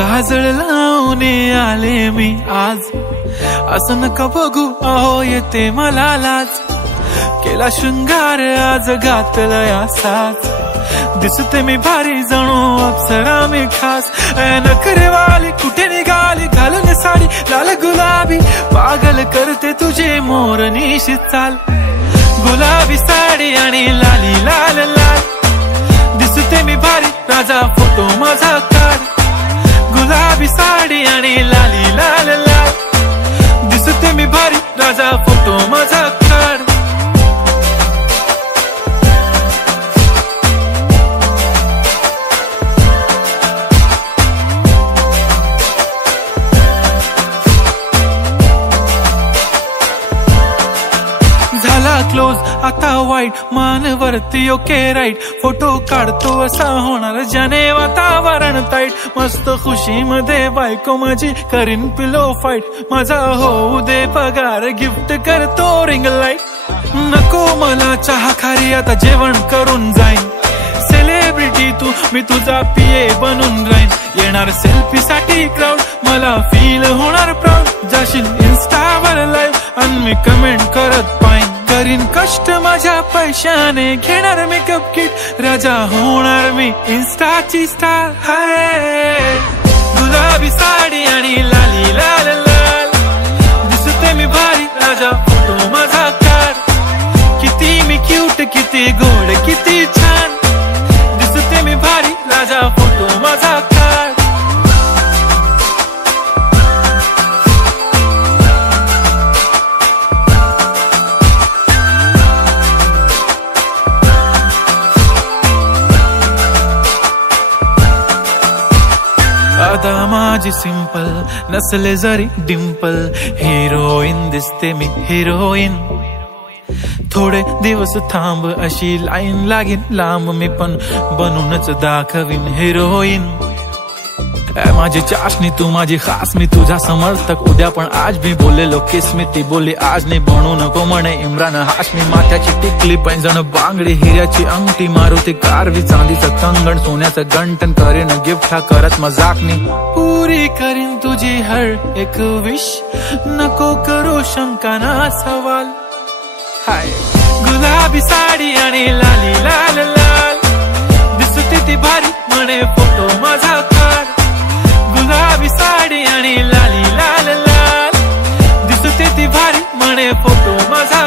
काजळ लावून आले मी आज, असं नका बघू अहो येते मला लाज. केला शृंगार आज घातलाय असाच, दिसते मी भारी जणू अप्सरा मी खास. नखरेवाली कुठे निघाली घालून साडी लाल गुलाबी, पागल करते तुझे मोरनीशी चाल. गुलाबी साडी आणि लाली लाल लाल, दिसते मी भारी राजा फोटो माझा काढ. गुलाबी साडी आणि लाली लाल लाल, दिसते मी भारी राजा फोटो माझा काढ. झाला क्लोज आता वाईट, मान वरती ओके राईट. फोटो काढतो असा होणार ज्याने वातावरण ताईट. मस्त खुशी मध्ये बायको माझी करीन पिलो फाईट. माझा होऊ दे पगार गिफ्ट करतो रिंग लाईट. नको मला चहा खारी आता जेवण करून जाईन. सेलिब्रिटी तू मी तुझा पिये बनून राहीन. येणार सेल्फी साठी क्राऊड मला फील होणार प्राऊड. जाशील इन्स्टावर लाईव्ह आणि मी कमेंट करत पाईन. करीन कष्ट माझ्या पैशाने घेणार मेकअप किट. राजा होणार मी इन्स्टाची स्टार. हाय गुलाबी साडी आणि लाली लाल लाल, दिसते मी भारी राजा फोटो माझा काढ. किती मी क्यूट किती गोड किती छान, दिसते मी भारी राजा फोटो माझा काढ. आता माझी सिंपल नसले जरी डिंपल, हिरोईन दिसते मी हिरोईन. थोडे दिवस थांब अशी लाईन लागेल लांब, मी पण बनूनच दाखवीन हिरोईन. माझी चाशनी तू माझी खास, मी तुझा समर्थक उद्या पण आज मी बोलेलो किस मी. ती बोली आज नाही बनू नको म्हणे इम्रान हाशमी. माथ्याची टिकली पैंजण बांगडी हिऱ्याची अंगठी, मारुती कारवी चांदीचं कंगण सोन्याचं गंटन. करीन गिफ्ट हा करत मजाकनी, पुरी करीन तुझी हर एक विश. नको करू शंका ना सवाल. हाय गुलाबी साडी आणि लाली लाल लाल, दिसते ती भारी म्हणे फोटो माझा काढ. गुलाबी साडी आणि लाली लाल लाल, दिसते ती भारी म्हणे फोटो माझा